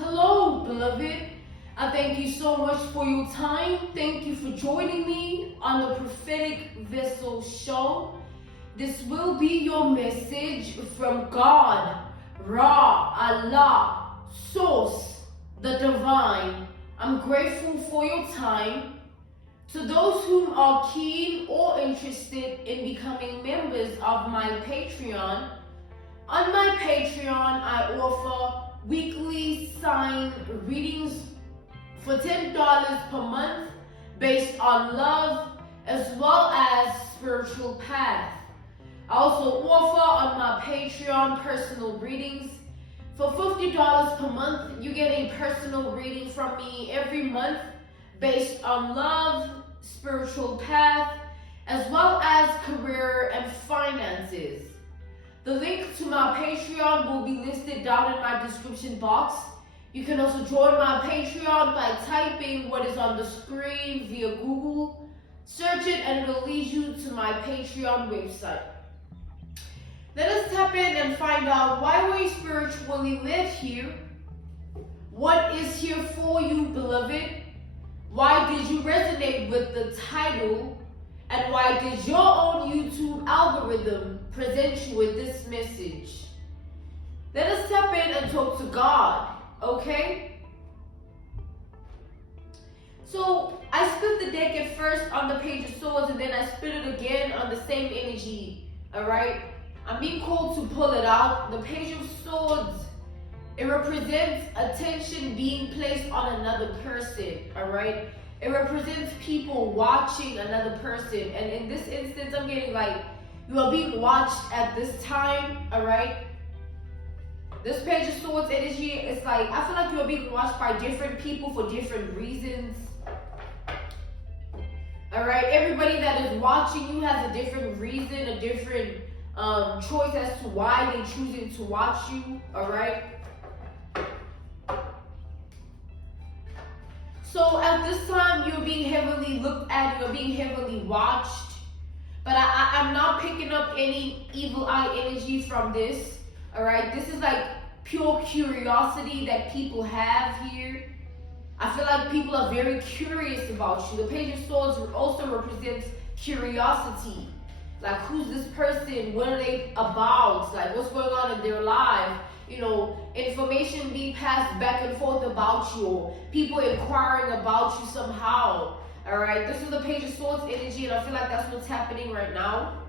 Hello, beloved. I thank you so much for your time. Thank you for joining me on the Prophetic Vessel Show. This will be your message from God, Ra, Allah, Source, the Divine. I'm grateful for your time. To those who are keen or interested in becoming members of my Patreon, on my Patreon I offer weekly sign readings for $10 per month based on love as well as spiritual path. I also offer on my Patreon personal readings. For $50 per month, you get a personal reading from me every month based on love, spiritual path, as well as career and finances. The link to my Patreon will be listed down in my description box. You can also join my Patreon by typing what is on the screen via Google. Search it and it will lead you to my Patreon website. Let us tap in and find out why we spiritually live here. What is here for you, beloved? Why did you resonate with the title? And why did your own YouTube algorithm present you with this message? Let us tap in and talk to God, okay? So I split the deck at first on the Page of Swords and then I split it again on the same energy, alright? I'm being called to pull it out. The Page of Swords, it represents attention being placed on another person, alright? It represents people watching another person. And in this instance, I'm getting like, you are being watched at this time, alright? This Page of Swords energy, it's like, I feel like you are being watched by different people for different reasons. Alright, everybody that is watching you has a different reason, a different choice as to why they're choosing to watch you, alright? So at this time, you're being heavily looked at, you're being heavily watched. But I'm not picking up any evil eye energy from this, all right? This is like pure curiosity that people have here. I feel like people are very curious about you. The Page of Swords also represents curiosity. Like, who's this person? What are they about? Like, what's going on in their life? You know, information being passed back and forth about you, or people inquiring about you somehow. All right, this is the Page of Swords energy, and I feel like that's what's happening right now.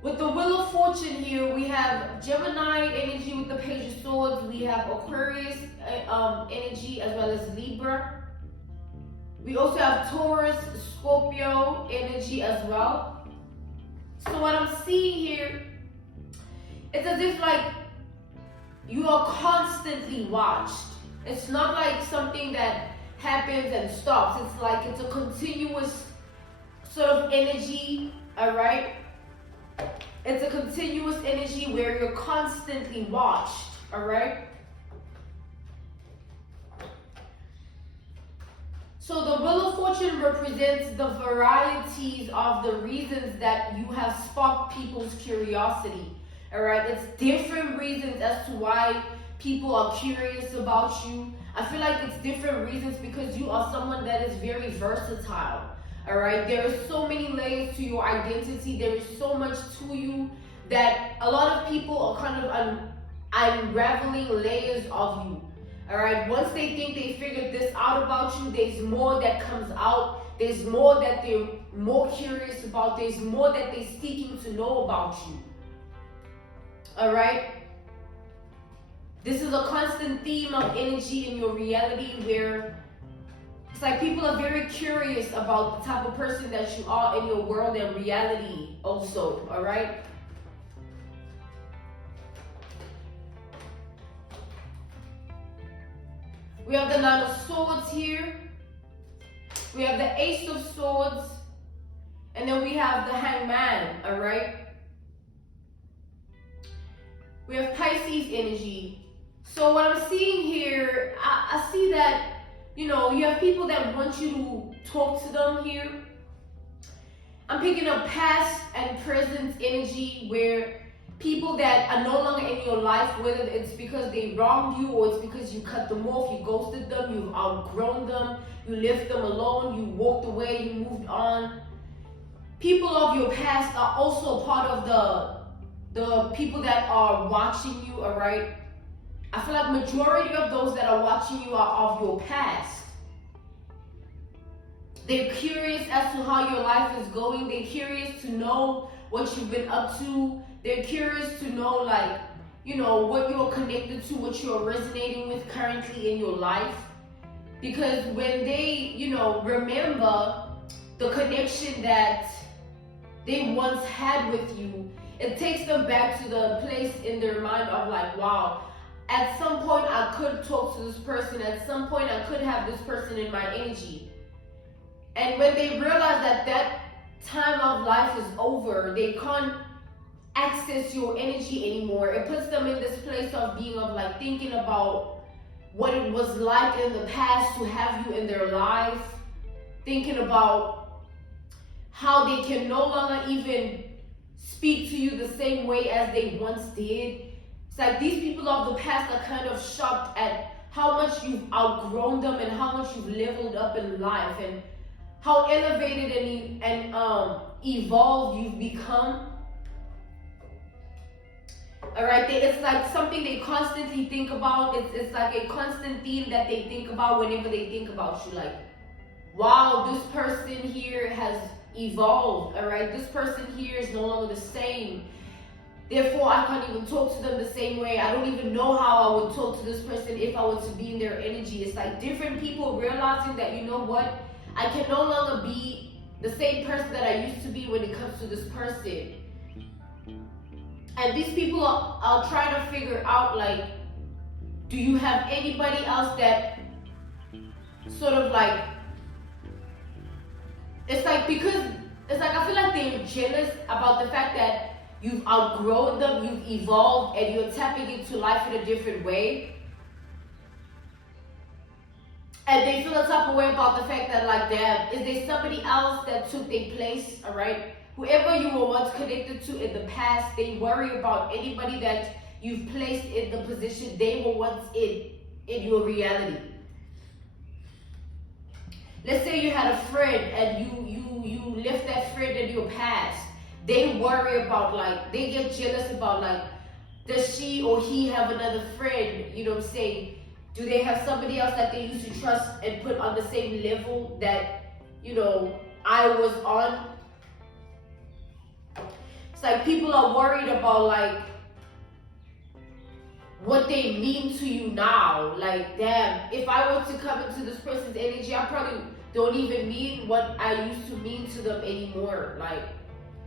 With the Wheel of Fortune here, we have Gemini energy with the Page of Swords. We have Aquarius energy as well as Libra. We also have Taurus, Scorpio energy as well. So what I'm seeing here, it's as if like you are constantly watched. It's not like something that happens and stops. It's like it's a continuous sort of energy, all right? It's a continuous energy where you're constantly watched, all right? So the Wheel of Fortune represents the varieties of the reasons that you have sparked people's curiosity. All right, it's different reasons as to why people are curious about you. I feel like it's different reasons because you are someone that is very versatile. All right, there are so many layers to your identity. There is so much to you that a lot of people are kind of unraveling layers of you. All right, once they think they figured this out about you, there's more that comes out. There's more that they're more curious about. There's more that they're seeking to know about you. All right, this is a constant theme of energy in your reality where it's like people are very curious about the type of person that you are in your world and reality also, all right? We have the Nine of Swords here. We have the Ace of Swords. And then we have the Hangman, all right? We have Pisces energy. So what I'm seeing here, I see that, you know, you have people that want you to talk to them here. I'm picking up past and present energy where people that are no longer in your life, whether it's because they wronged you or it's because you cut them off, you ghosted them, you've outgrown them, you left them alone, you walked away, you moved on. People of your past are also part of the people that are watching you, all right? I feel like majority of those that are watching you are of your past. They're curious as to how your life is going. They're curious to know what you've been up to. They're curious to know, like, you know, what you're connected to, what you're resonating with currently in your life. Because when they, you know, remember the connection that they once had with you, it takes them back to the place in their mind of like, wow, at some point I could talk to this person. At some point I could have this person in my energy. And when they realize that that time of life is over, they can't access your energy anymore. It puts them in this place of being of like thinking about what it was like in the past to have you in their life, thinking about how they can no longer even speak to you the same way as they once did. It's like these people of the past are kind of shocked at how much you've outgrown them and how much you've leveled up in life and how elevated and evolved you've become. All right, it's like something they constantly think about. It's like a constant theme that they think about whenever they think about you. Like, wow, this person here has evolved. All right, this person here is no longer the same. Therefore, I can't even talk to them the same way. I don't even know how I would talk to this person if I were to be in their energy. It's like different people realizing that, you know what, I can no longer be the same person that I used to be when it comes to this person. And these people are trying to figure out, like, do you have anybody else that sort of like, it's like, because it's like I feel like they're jealous about the fact that you've outgrown them, you've evolved, and you're tapping into life in a different way. And they feel a type of way about the fact that, like, damn, is there somebody else that took their place, all right? Whoever you were once connected to in the past, they worry about anybody that you've placed in the position they were once in your reality. Let's say you had a friend and you left that friend in your past. They worry about, like, they get jealous about, like, does she or he have another friend, you know what I'm saying? Do they have somebody else that they used to trust and put on the same level that, you know, I was on? It's like people are worried about, like, what they mean to you now. Like, damn, if I were to come into this person's energy, I probably don't even mean what I used to mean to them anymore. Like,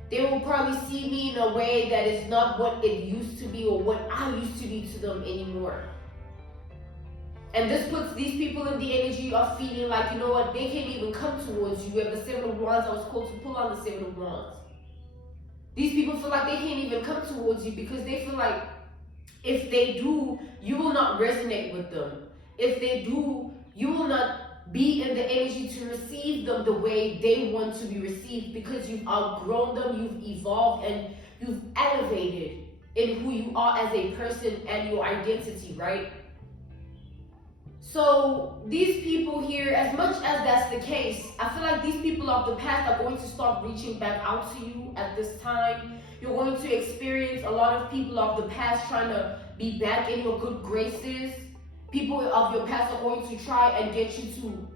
they will probably see me in a way that is not what it used to be or what I used to be to them anymore. And this puts these people in the energy of feeling like, you know what, they can't even come towards you. You have the Seven of Wands. I was called to pull on the Seven of Wands. These people feel like they can't even come towards you because they feel like if they do, you will not resonate with them. If they do, you will not be in the energy to receive them the way they want to be received because you've outgrown them, you've evolved, and you've elevated in who you are as a person and your identity, right? So these people here, as much as that's the case, I feel like these people of the past are going to start reaching back out to you at this time. You're going to experience a lot of people of the past trying to be back in your good graces. People of your past are going to try and get you to,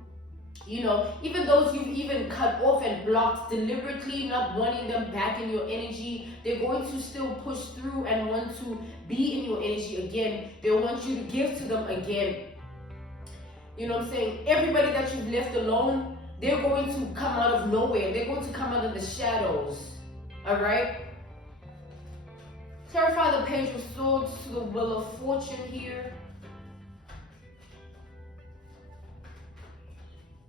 you know, even those you've even cut off and blocked deliberately, not wanting them back in your energy, they're going to still push through and want to be in your energy again. They want you to give to them again. You know what I'm saying? Everybody that you've left alone, they're going to come out of nowhere. They're going to come out of the shadows. All right? Clarify the Page of Swords to the Wheel of Fortune here.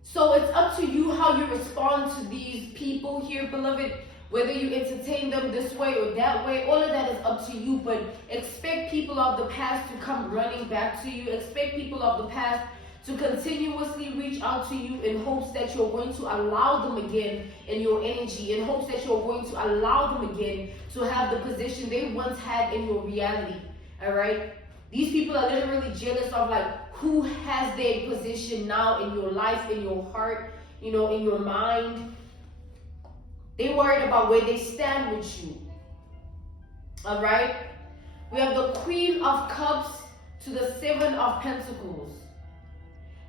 So it's up to you how you respond to these people here, beloved. Whether you entertain them this way or that way, all of that is up to you. But expect people of the past to come running back to you. Expect people of the past to continuously reach out to you in hopes that you're going to allow them again in your energy, in hopes that you're going to allow them again to have the position they once had in your reality. All right? These people are literally jealous of like who has their position now in your life, in your heart, in your mind. They worried about where they stand with you. All right? We have the Queen of Cups to the Seven of Pentacles.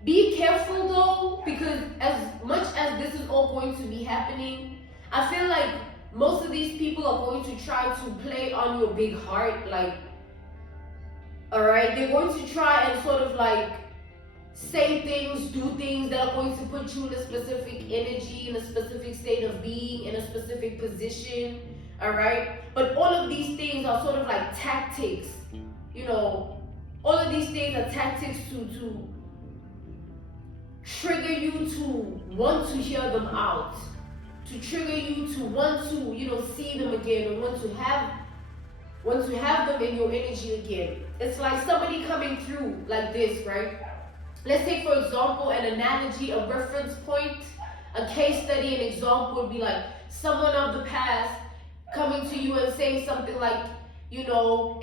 Be careful though, because as much as this is all going to be happening, I feel like most of these people are going to try to play on your big heart. Like, all right, they're going to try and sort of like say things, do things that are going to put you in a specific energy, in a specific state of being, in a specific position. All right, but all of these things are sort of like tactics. All of these things are tactics to trigger you to want to hear them out, to trigger you to want to, see them again, and want to have them in your energy again. It's like somebody coming through like this, right? Let's take, for example, an analogy, a reference point, a case study, an example would be like someone of the past coming to you and saying something like,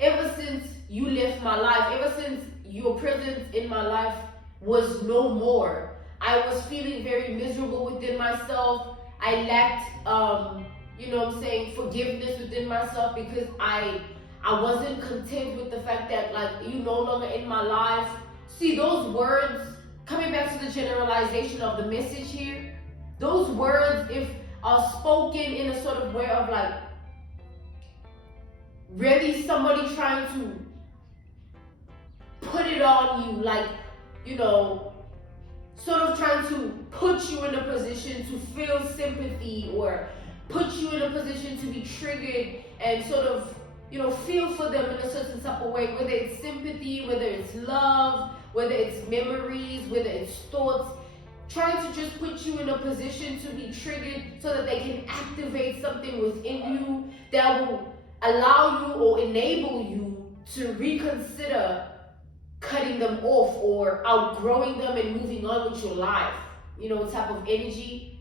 ever since you left my life, ever since your presence in my life was no more, I was feeling very miserable within myself. I lacked, forgiveness within myself because I wasn't content with the fact that like you no longer in my life. See, those words, coming back to the generalization of the message here, those words, if are spoken in a sort of way of like really somebody trying to put it on you, like, sort of trying to put you in a position to feel sympathy or put you in a position to be triggered and sort of, feel for them in a certain type of way, whether it's sympathy, whether it's love, whether it's memories, whether it's thoughts, trying to just put you in a position to be triggered so that they can activate something within you that will allow you or enable you to reconsider cutting them off or outgrowing them and moving on with your life, type of energy.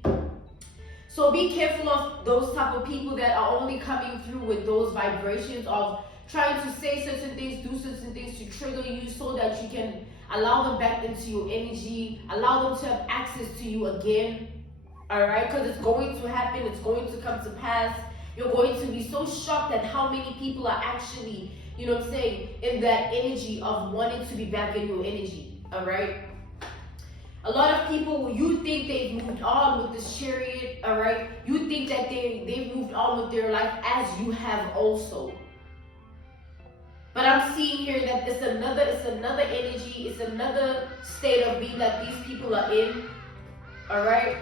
So be careful of those type of people that are only coming through with those vibrations of trying to say certain things, do certain things to trigger you so that you can allow them back into your energy, allow them to have access to you again, all right? Because it's going to happen, it's going to come to pass. You're going to be so shocked at how many people are actually, in that energy of wanting to be back in your energy, all right? A lot of people, you think they've moved on with this Chariot, all right? You think that they've moved on with their life as you have also. But I'm seeing here that it's another energy, it's another state of being that these people are in, all right?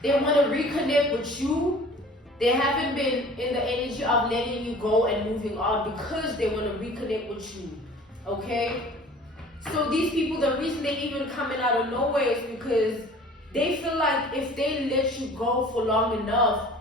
They want to reconnect with you. They haven't been in the energy of letting you go and moving on because they want to reconnect with you, okay? So these people, the reason they even coming out of nowhere is because they feel like if they let you go for long enough,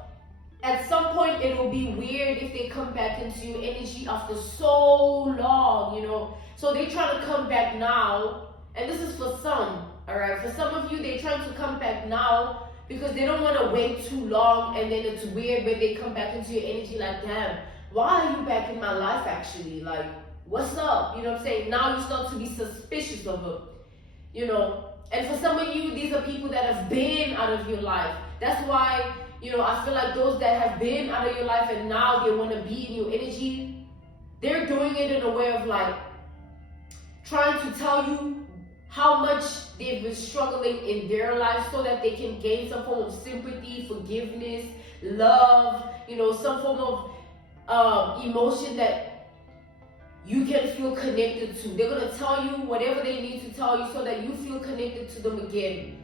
at some point it will be weird if they come back into your energy after so long, So they try to come back now, and this is for some, all right? For some of you, they trying to come back now because they don't want to wait too long, and then it's weird when they come back into your energy like, damn, why are you back in my life actually? Like, what's up? You know what I'm saying? Now you start to be suspicious of them, And for some of you, these are people that have been out of your life. That's why, I feel like those that have been out of your life and now they want to be in your energy, they're doing it in a way of like trying to tell you how much they've been struggling in their life so that they can gain some form of sympathy, forgiveness, love, some form of emotion that you can feel connected to. They're going to tell you whatever they need to tell you so that you feel connected to them again.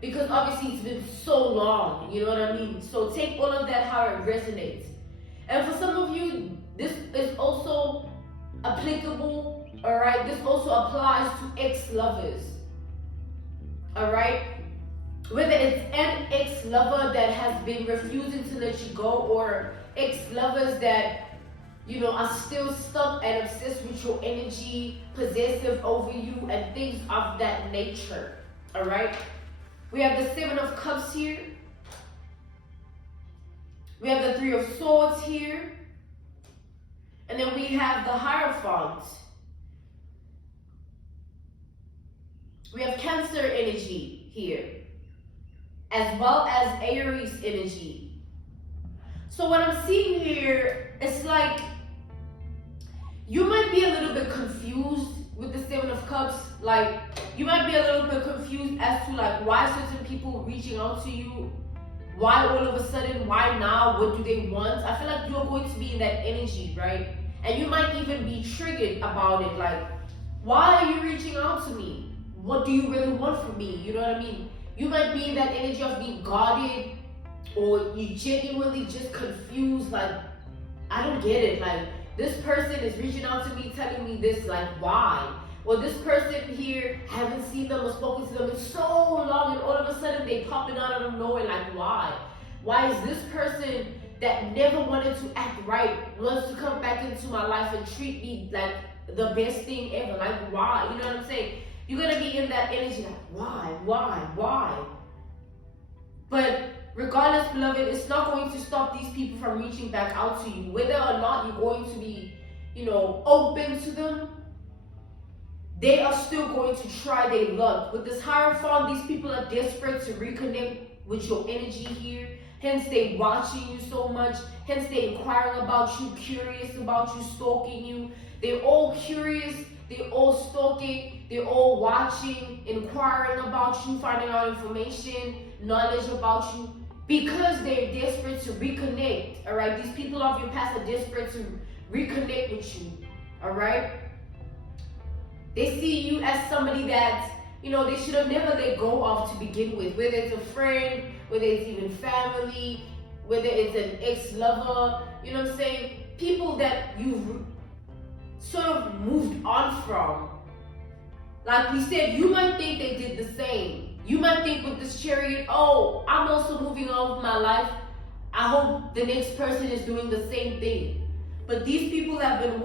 Because obviously it's been so long, you know what I mean? So take all of that how it resonates. And for some of you, this is also applicable, all right? This also applies to ex-lovers, all right? Whether it's an ex-lover that has been refusing to let you go or ex-lovers that are still stuck and obsessed with your energy, possessive over you, and things of that nature. All right. We have the Seven of Cups here. We have the Three of Swords here. And then we have the Hierophant. We have Cancer energy here, as well as Aries energy. So what I'm seeing here, it's like you might be a little bit confused with the Seven of Cups. Like, you might be a little bit confused as to like why certain people reaching out to you, why all of a sudden, why now, what do they want? I feel like you're going to be in that energy, right? And you might even be triggered about it, like, why are you reaching out to me? What do you really want from me? You know what I mean? You might be in that energy of being guarded, or you genuinely just confused, like, I don't get it. Like, this person is reaching out to me, telling me this, like, why? Or this person here, haven't seen them or spoken to them in so long, and all of a sudden they popping out of nowhere, like, why? Why is this person that never wanted to act right wants to come back into my life and treat me like the best thing ever? Like, why? You know what I'm saying? You're gonna be in that energy, like, why? But regardless, beloved, it's not going to stop these people from reaching back out to you. Whether or not you're going to be, open to them, they are still going to try their luck. With this Hierophant, these people are desperate to reconnect with your energy here. Hence, they watching you so much. Hence, they inquiring about you, curious about you, stalking you. They're all curious. They're all stalking. They're all watching, inquiring about you, finding out information, knowledge about you, because they're desperate to reconnect. All right, these people of your past are desperate to reconnect with you. All right. They see you as somebody that, they should have never let go of to begin with. Whether it's a friend, whether it's even family, whether it's an ex-lover, you know what I'm saying? People that you've sort of moved on from. Like we said, you might think they did the same. You might think with this Chariot, oh, I'm also moving on with my life. I hope the next person is doing the same thing. But these people have been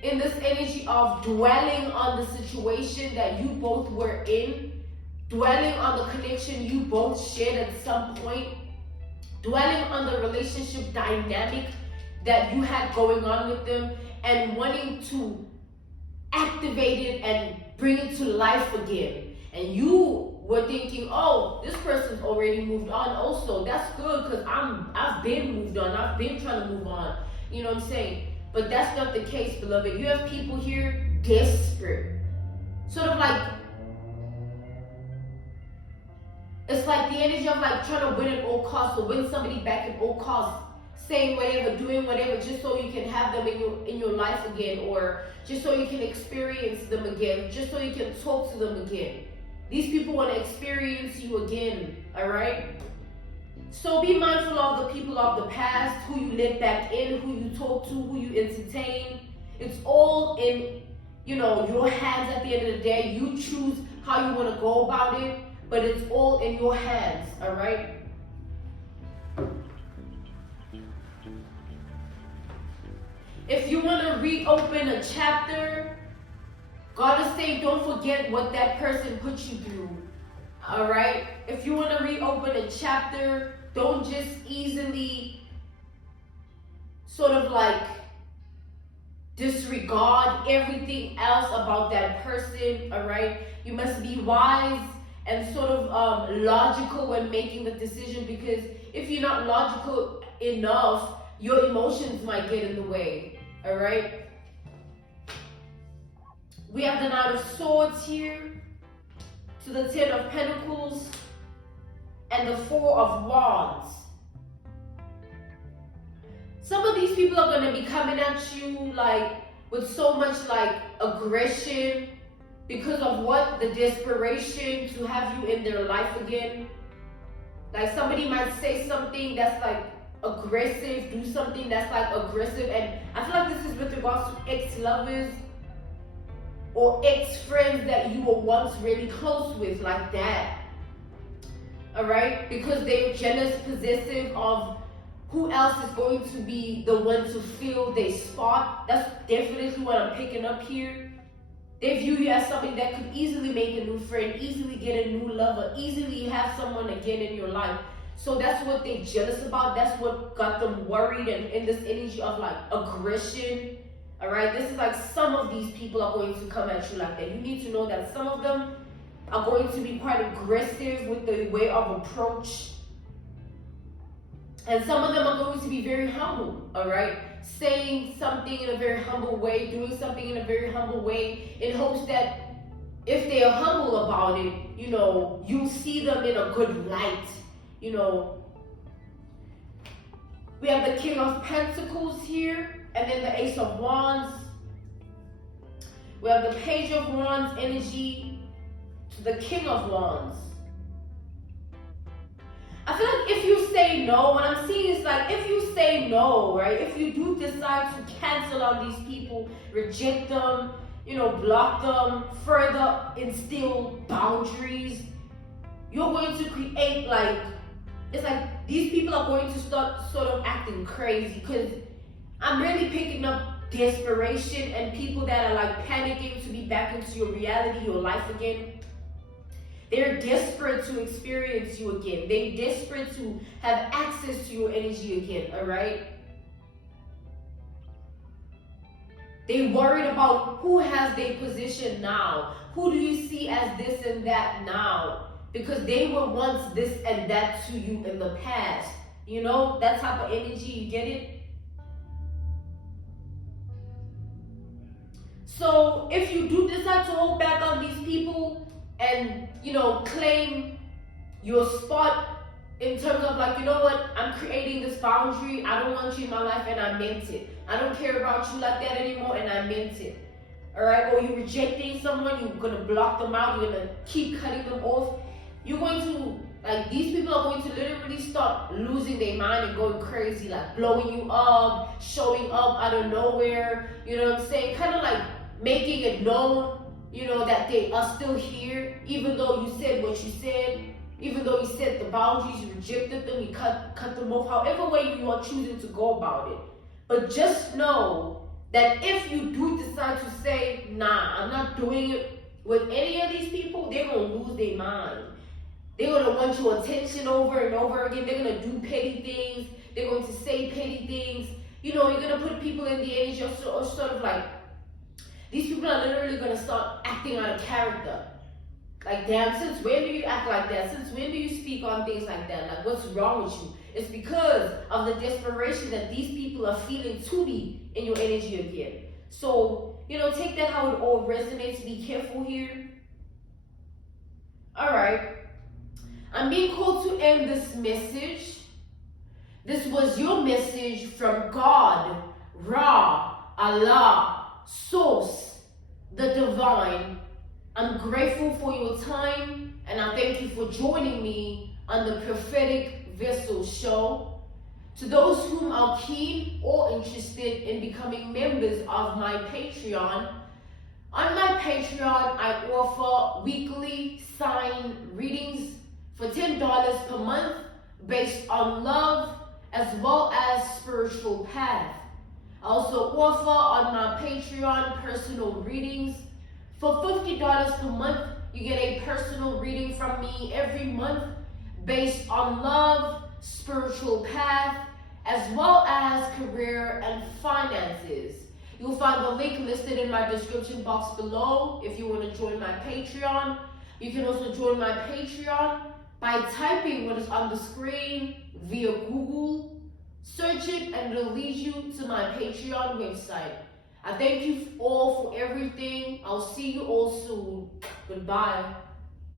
in this energy of dwelling on the situation that you both were in, dwelling on the connection you both shared at some point, dwelling on the relationship dynamic that you had going on with them, and wanting to activate it and bring it to life again. And you were thinking, oh, this person's already moved on also. That's good, because I've been moved on. I've been trying to move on. You know what I'm saying? But that's not the case, beloved. You have people here desperate. Sort of like, it's like the energy of like trying to win at all costs, or win somebody back at all costs, saying whatever, doing whatever, just so you can have them in your life again, or just so you can experience them again, just so you can talk to them again. These people want to experience you again, all right? So be mindful of the people of the past, who you let back in, who you talk to, who you entertain. It's all in, your hands at the end of the day. You choose how you want to go about it, but it's all in your hands, all right? If you want to reopen a chapter, God is saying, don't forget what that person put you through, all right? If you want to reopen a chapter, don't just easily sort of like disregard everything else about that person, all right? You must be wise and sort of logical when making the decision, because if you're not logical enough, your emotions might get in the way, all right? We have the Knight of Swords here, to the Ten of Pentacles, and the Four of Wands. Some of these people are going to be coming at you like with so much like aggression, because of what? The desperation to have you in their life again. Like somebody might say something that's like aggressive, do something that's like aggressive, and I feel like this is with regards to ex-lovers or ex-friends that you were once really close with, like that. All right, because they're jealous, possessive of who else is going to be the one to fill their spot. That's definitely what I'm picking up here. They view you as something that could easily make a new friend, easily get a new lover, easily have someone again in your life. So that's what they're jealous about. That's what got them worried and in this energy of like aggression. All right, this is like some of these people are going to come at you like that. You need to know that some of them are going to be quite aggressive with the way of approach. And some of them are going to be very humble, all right? Saying something in a very humble way, doing something in a very humble way, in hopes that if they are humble about it, you know, you'll see them in a good light, you know. We have the King of Pentacles here, and then the Ace of Wands. We have the Page of Wands energy to the King of Wands. I feel like if you say no, what I'm seeing is like if you say no, right? If you do decide to cancel on these people, reject them, you know, block them, further instill boundaries, you're going to create like, it's like these people are going to start sort of acting crazy, because I'm really picking up desperation and people that are like panicking to be back into your reality, your life again. They're desperate to experience you again. They're desperate to have access to your energy again, all right? They're worried about who has their position now. Who do you see as this and that now? Because they were once this and that to you in the past. You know, that type of energy, you get it? So if you do decide to hold back on these people, and, you know, claim your spot in terms of like, you know what, I'm creating this boundary, I don't want you in my life, and I meant it. I don't care about you like that anymore, and I meant it. All right, or you're rejecting someone, you're gonna block them out, you're gonna keep cutting them off. You're going to, like, these people are going to literally start losing their mind and going crazy, like blowing you up, showing up out of nowhere, you know what I'm saying? Kind of like making it known, you know, that they are still here, even though you said what you said, even though you set the boundaries, you rejected them, you cut them off, however way you are choosing to go about it. But just know that if you do decide to say, nah, I'm not doing it with any of these people, they're going to lose their mind. They're going to want your attention over and over again. They're going to do petty things. They're going to say petty things. You know, you're going to put people in the energy of sort of like, these people are literally going to start acting out of character. Like, damn, since when do you act like that? Since when do you speak on things like that? Like, what's wrong with you? It's because of the desperation that these people are feeling to be in your energy again. So, you know, take that how it all resonates. Be careful here. All right. I'm being called to end this message. This was your message from God, Ra, Allah, Source, the Divine. I'm grateful for your time, and I thank you for joining me on the Prophetic Vessel Show. To those whom are keen or interested in becoming members of my Patreon, on my Patreon I offer weekly sign readings for $10 per month based on love as well as spiritual path. I also offer on my Patreon personal readings. For $50 per month, you get a personal reading from me every month based on love, spiritual path, as well as career and finances. You'll find the link listed in my description box below if you want to join my Patreon. You can also join my Patreon by typing what is on the screen via Google. Search it and it'll lead you to my Patreon website. I thank you all for everything. I'll see you all soon. Goodbye.